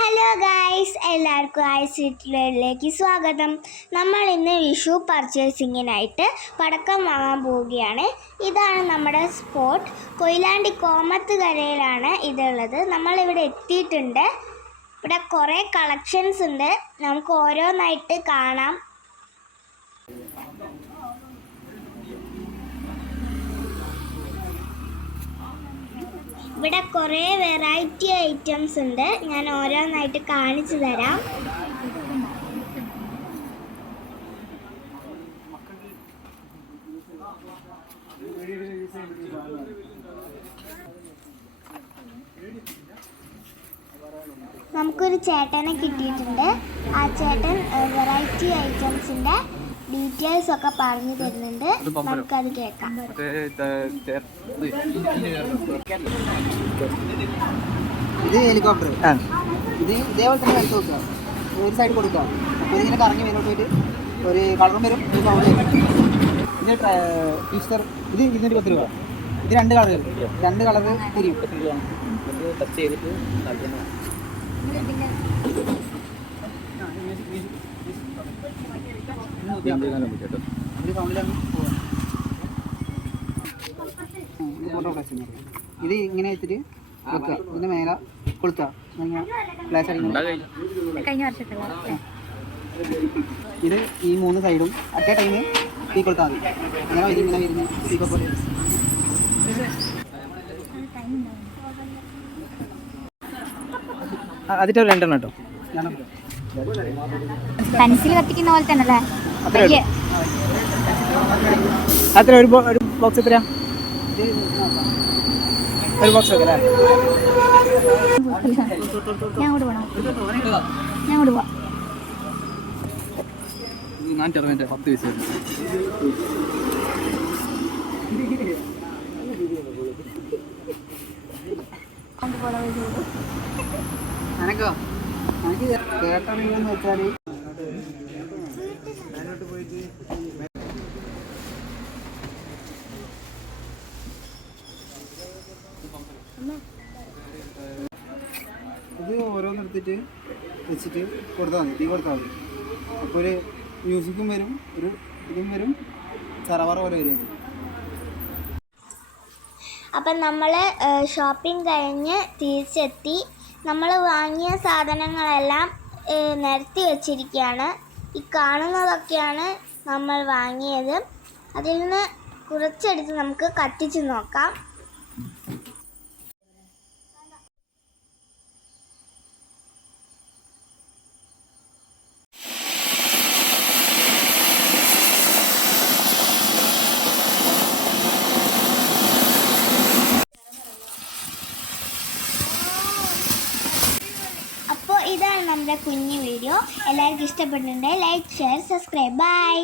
Hello guys എല്ലാവർക്കും ice വീട്ടിലേക്ക് സ്വാഗതം. നമ്മൾ ഇന്ന് വിഷു പർച്ചേസിങ്ങിനായിട്ട് പടക്കം വാങ്ങാൻ പോവുകയാണ്. ഇതാണ് നമ്മുടെ സ്പോട്ട് കൊയിലാണ്ടി കോമത്ത് കരയിലാണ് ഇതുള്ളത്. നമ്മളിവിടെ എത്തിയിട്ടുണ്ട്. ഇവിടെ കുറേ കളക്ഷൻസ് ഉണ്ട്. നമുക്ക് ഓരോന്നായിട്ട് കാണാം. ഇവിടെ കുറേ വെറൈറ്റി ഐറ്റംസ് ഉണ്ട്. ഞാൻ ഓരോന്നായിട്ട് കാണിച്ചു തരാം. നമുക്കൊരു ചേട്ടനെ കിട്ടിയിട്ടുണ്ട്. ആ ചേട്ടൻ വെറൈറ്റി ഐറ്റംസിന്റെ ഡീറ്റെയിൽസ് ഒക്കെ പറഞ്ഞു തരുന്നുണ്ട്. നമുക്കത് കേൾക്കാം. ഇത് ഹെലികോപ്റ്റർ. ഇത് ഇതേപോലെ തന്നെ കഴിച്ചു കൊടുക്കുക ഒരു സൈഡ് കൊടുക്കുക. അപ്പോൾ ഇതിങ്ങനെ കറങ്ങി മേലോട്ട് പോയിട്ട് ഒരു കളറും വരും. ഒരു സൗണ്ട് വരും. ഇത് ഈസ്റ്റർ ഇത് ഇരുന്നൂറ്റി പത്ത് രൂപ. ഇത് രണ്ട് കളർ രണ്ട് കളർ തിരിയും. ടച്ച് ചെയ്തിട്ട് ഒരു സൗണ്ടിലാണ് പോവുക. ആ, ഇത് ഫോട്ടോ ഫ്ലാഷ്. ഇത് ഇങ്ങനെ വെച്ചിട്ട് വെക്കുക. ഇതിന്റെ മേല കൊളുത്തുക. ഇങ്ങനെ ഫ്ലാഷ് അടിക്കുന്നത് കഴിഞ്ഞ വർഷത്തുള്ള ഇത് ഈ മൂന്ന് സൈഡും അറ്റേ ടൈമ് ടൈം തീ കൊടുത്താൽ മതി. അങ്ങനെ വരും ഇങ്ങനെ വരുന്നു അതിട്ട് രണ്ടെണ്ണം കേട്ടോ പെൻസിൽ കത്തിക്കുന്ന പോലെ തന്നെ അല്ലേ അത്രേ ഉള്ളൂ. അത്ര ഒരു ഒരു ബോക്സ് എത്ര ഒരു ബോക്സ് വെക്കല്ലേ ഞാൻ അങ്ങോട്ട് പോകണം ഞാൻ അങ്ങോട്ട് പോവാം. നാനൂറ്റി അറുപതിന്റെ പത്ത് പൈസ അനക്കോ? ഇത് ഓരോന്നെടുത്തിട്ട് വെച്ചിട്ട് കൊടുത്താൽ മതി തീ കൊടുത്താൽ മതി അപ്പോൾ ഒരു മ്യൂസിക്കും വരും ഒരു ഇതും വരും ചറവറ പോലെ വരും അപ്പം നമ്മൾ ഷോപ്പിംഗ് കഴിഞ്ഞ് തിരിച്ചെത്തി. നമ്മൾ വാങ്ങിയ സാധനങ്ങളെല്ലാം നിരത്തി വച്ചിരിക്കുകയാണ് ഈ കാണുന്നതൊക്കെയാണ് നമ്മൾ വാങ്ങിയത്. അതിൽ നിന്ന് കുറച്ചെടുത്ത് നമുക്ക് കത്തിച്ച് നോക്കാം അപ്പോൾ ഇതാണ് നമ്മുടെ കുഞ്ഞു വീഡിയോ എല്ലാവർക്കും ഇഷ്ടപ്പെട്ടിട്ടുണ്ടെങ്കിൽ ലൈക്ക് ഷെയർ സബ്സ്ക്രൈബ് ബൈ